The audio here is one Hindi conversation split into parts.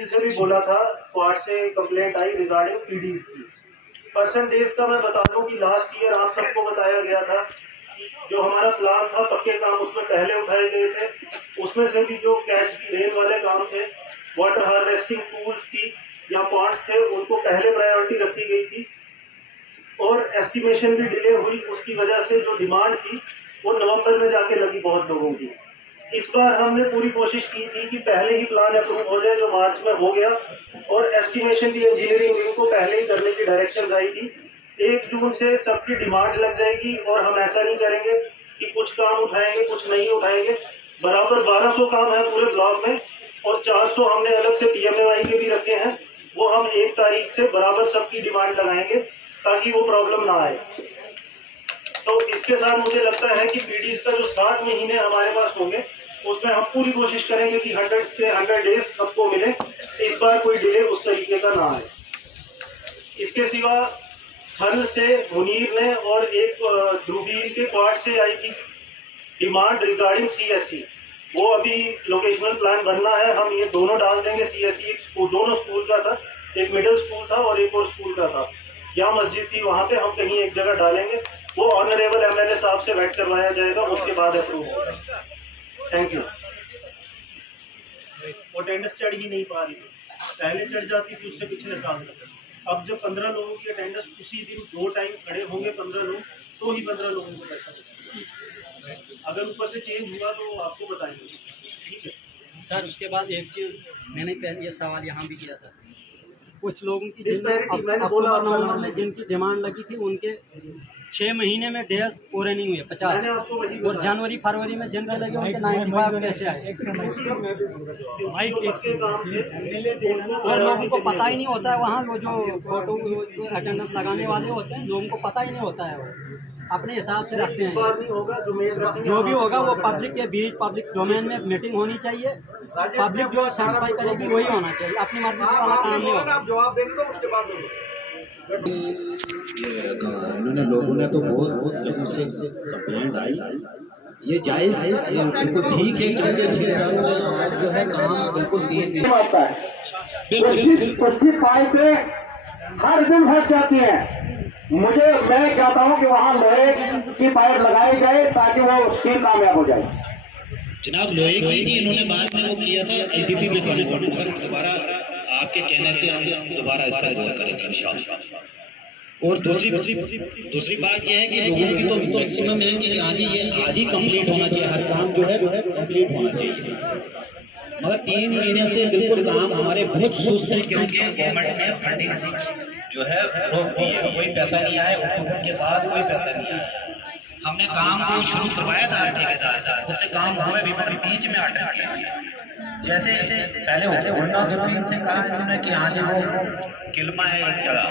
वकील से भी बोला था, क्वार्ट से कंप्लेंट आई रिगार्डिंग पीडीज की। परसेंटेज का मैं बता दूं कि लास्ट ईयर आप सबको बताया गया था जो हमारा प्लान था, पक्के काम उसमें पहले उठाए गए थे। उसमें से भी जो कैश की रेन वाले काम थे, वाटर हार्वेस्टिंग टूल्स की या पॉइंट्स थे, उनको पहले प्रायोरिटी रखी गई थी और एस्टिमेशन भी डिले हुई। उसकी वजह से जो डिमांड थी वो नवंबर में जाके लगी बहुत लोगों की। इस बार हमने पूरी कोशिश की थी कि पहले ही प्लान अप्रूव हो जाए, जो मार्च में हो गया, और एस्टिमेशन की इंजीनियरिंग विंग को पहले ही करने की डायरेक्शन आई थी। 1 जून से सबकी डिमांड लग जाएगी और हम ऐसा नहीं करेंगे कि कुछ काम उठाएंगे कुछ नहीं उठाएंगे। बराबर 1200 काम है पूरे ब्लॉक में और 400 हमने अलग से पीएमएवाई के भी रखे हैं। वो हम 1 तारीख से बराबर सबकी डिमांड लगाएंगे ताकि वो प्रॉब्लम ना आए। तो इसके साथ मुझे लगता है कि पीडीज का जो 7 महीने हमारे पास होंगे उसमें हम पूरी कोशिश करेंगे कि 100 से 100 डेज सबको मिले। इस बार कोई डिले उस तरीके का ना आए। इसके सिवा हल से मुनीर ने और एक ध्रुवीर के क्वार्ट से आई थी डिमांड रिगार्डिंग सीएससी। वो अभी लोकेशनल प्लान बनना है, हम ये दोनों डाल देंगे। सीएससी दोनों स्कूल का था, एक मिडिल स्कूल था और एक और स्कूल का था। यहाँ मस्जिद थी, वहाँ पे हम कहीं एक जगह डालेंगे। वो ऑनरेबल एमएलए साहब से वेट करवाया जाएगा, उसके बाद अप्रूव होगा। Thank you. अटेंडेंस चढ़ ही नहीं पा रही थी, पहले चढ़ जाती थी उससे पिछले साल तक। अब जब 15 लोगों की अटेंडेंस उसी दिन 2 टाइम खड़े होंगे 15 लोग, तो ही 15 लोगों को पैसा देगा। अगर ऊपर से चेंज हुआ तो आपको बताएंगे। ठीक है सर, उसके बाद एक चीज़ मैंने पहले ये सवाल यहाँ भी किया था। कुछ लोगों की अक्टूबर नवंबर में जिनकी डिमांड लगी थी उनके 6 महीने में डेज पूरे नहीं हुए 50, और जनवरी फरवरी में जिनके लगे उनके 95 कैसे आए। और लोगों को पता ही नहीं होता है, वहाँ वो जो फोटो अटेंडेंस लगाने वाले होते हैं लोगों को पता ही नहीं होता है, वो अपने हिसाब से रखते हैं। जो भी होगा वो पब्लिक के बीच पब्लिक डोमेन में मीटिंग होनी चाहिए। पब्लिक जो सेटिस्फाई करेगी वही होना चाहिए, अपनी मर्जी से वाला काम नहीं होगा। आप जवाब देंगे तो उसके बाद इन्होंने लोगों ने तो बहुत जगहों से कंप्लेंट आई, ये जायज है, ये बिल्कुल ठीक है, क्योंकि ठेकेदारों ने आज जो है काम बिल्कुल 3 दिन आता है। उसकी पाइपें हर दिन फंस जाती हैं। मैं चाहता हूं कि वहां लोहे की पाइप लगाई जाए ताकि वो स्कीम कामयाब हो जाए। जनाब लोहे की नहीं, इन्होंने बाद में वो किया था एलडीपी में कन्वर्ट, मगर दोबारा आपके कहने से हम दोबारा इस पर गौर करेंगे इंशाअल्लाह। और दूसरी बात यह है कि लोगों की तो मैक्सिमम है कि हाँ जी ये आज ही कंप्लीट होना चाहिए, हर काम जो है कंप्लीट होना चाहिए, मगर 3 महीने से बिल्कुल काम हमारे बहुत सुस्त है, क्योंकि गवर्नमेंट ने फंडिंग जो है रोक दी है, कोई पैसा नहीं आया, अक्टूबर के बाद कोई पैसा नहीं आया। हमने काम को शुरू करवाया था ठेकेदार से, खुद से काम हुए भी मगर बीच में अटक गया। जैसे पहले होना दुर्बीन से कहा इन्होंने कि हाँ जी वो किलमा है एक जगह।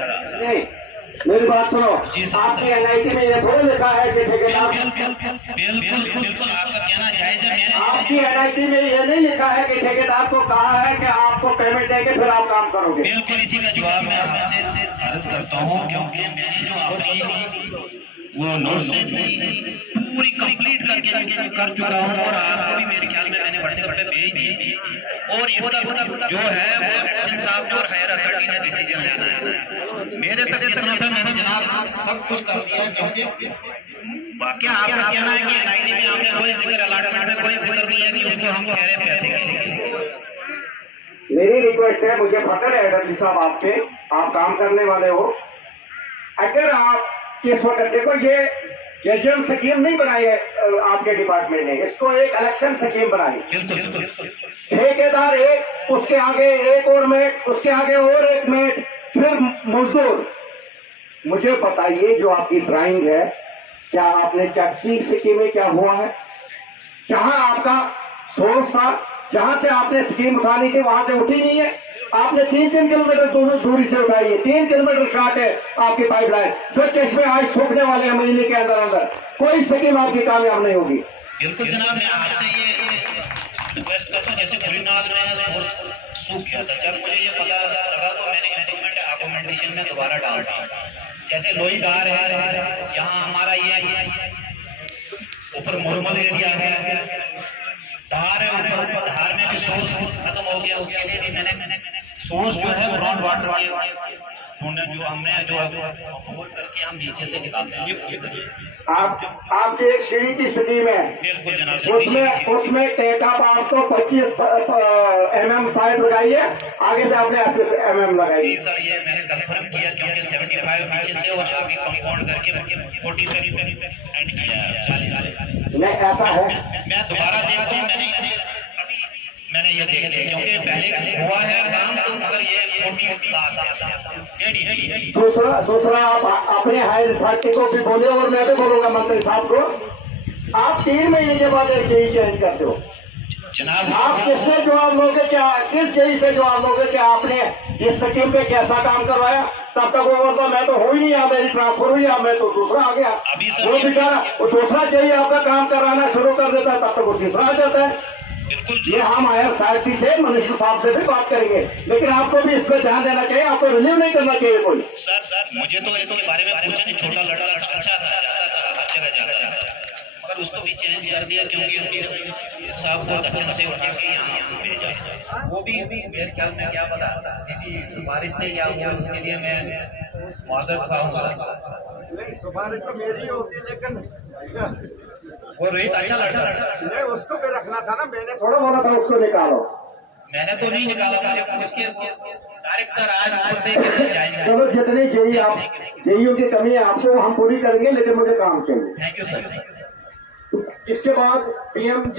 मेरी बात सुनो जी आपकी एनआईटी में ये थोड़ा लिखा है कि ठेकेदार बिल्कुल आपका कहना जायज है। मैंने आपकी एनआईटी में ये नहीं लिखा है कि ठेकेदार को कहा है कि आपको पेमेंट देंगे फिर आप काम करोगे। बिल्कुल इसी का जवाब मैं आपसे अर्ज करता हूँ, क्योंकि मैंने जो अपनी वो नोट्स पूरी कंप्लीट कर चुका हूँ और आपको भी मेरे ख्याल में मैंने व्हाट्सएप पे भेज दी थी। और इसका जो है वो एक्शन साहब ने और हायर अथॉरिटी ने डिसीजन लेना है। मेरे तक जितना था मैंने जनाब सब कुछ कर दिया, क्योंकि बाकी आपका कहना है कि एनआईटी में हमने कोई जिक्र, अलॉटमेंट में कोई जिक्र नहीं है कि उसको हम कह रहे हैं पैसे के। मेरी रिक्वेस्ट है, मुझे पता है एडम साहब आपके आप काम करने वाले हो, अगर आप इस वक्त देखो ये जो स्कीम नहीं बनाई है आपके डिपार्टमेंट ने, इसको एक इलेक्शन स्कीम बनाई। ठेकेदार एक, उसके आगे एक और मेट, उसके आगे और एक मेट, फिर मजदूर। मुझे बताइए जो आपकी ड्राइंग है क्या आपने चेक की स्कीम में क्या हुआ है? जहां आपका सोर्स था, जहां से आपने स्कीम उठानी थी वहां से उठी नहीं है। आपने 3-3 किलोमीटर दूरी से उठाई है, 3 किलोमीटर शॉर्ट है आपकी पाइपलाइन। जो चश्मे आज सूखने वाले हैं महीने के अंदर अंदर, कोई स्कीम आपकी कामयाब नहीं होगी। बिल्कुल जनाब, मैं आपसे ये रिक्वेस्ट करता हूँ, जैसे गुरीनाल में सोर्स सूख गया था, जब मुझे ये पता लगा तो मैंने इम्प्रूवमेंट आकोमेंटेशन में दोबारा डाल दिया। जैसे लोही डार है, यहाँ हमारा ये ऊपर मुरमल एरिया है, धार है, ऊपर धार में भी सोर्स खत्म हो गया, उसके लिए भी मैंने सोर्स जो है ग्राउंड वाटर के जो हमने जो बोर करके हम नीचे से निकालते हैं लिफ्ट के जरिए। आपकी एक सीढ़ी की स्कीम है, बिल्कुल जनाब। उसमें टेका 525 mm पाइप लगाइए, आगे से आपने 80 mm लगाई। जी सर, ये मैंने कंफर्म किया क्योंकि 75 नीचे से और आगे कंपाउंड करके 40 पे एंड किया है 40 नहीं ऐसा है, मैं दोबारा देखता हूँ। मैंने ये देख लिया क्योंकि पहले हुआ है काम, तो मगर ये 40 लास्ट दूसरा आप अपने हायर अथॉरिटी को भी बोले और मैं भी बोलूंगा मंत्री साहब को, आप 3 महीने के बाद एक जेई चेंज करते हो जनाब। आप किससे जवाब लोगे, क्या किस जेई से जवाब लोगे कि आपने इस स्कीम पे कैसा काम करवाया? तब तक वो बोलता मैं तो हो ही नहीं, मेरी ट्रांसफर हुई, मैं तो दूसरा आ गया। अभी सर वो बेचारा वो दूसरा जेई आपका काम कराना शुरू कर देता है, तब तक वो तीसरा आ जाता है। बिल्कुल ये हम हायर अथॉरिटी से मिनिस्टर साहब से भी बात करेंगे, लेकिन आपको भी इस पर ध्यान देना चाहिए, आपको रिलीव नहीं करना चाहिए कोई। सर मुझे तो इसके बारे में पूछा नहीं, छोटा लड़का था, अच्छा था, जाता था हर जगह जाता था, मगर उसको भी चेंज कर दिया क्योंकि उसके साहब को दक्षिण से उठा के यहाँ भेजा। वो भी मेरे ख्याल में क्या पता किसी सिफारिश से या हुआ, उसके लिए मैं माजरत था सर। नहीं, सिफारिश तो मेरी होती, लेकिन वो रोहित अच्छा लड़का था, उसको भी रखना था ना, मैंने थोड़ा बोला था उसको निकालो। मैंने तो नहीं निकाला, मुझे उसके डायरेक्ट सर आज ऊपर से जाएंगे। चलो जितनी जेई आप जेईओ की कमी है आपको हम पूरी करेंगे, लेकिन मुझे काम चाहिए। Thank you sir. इसके बाद पीएम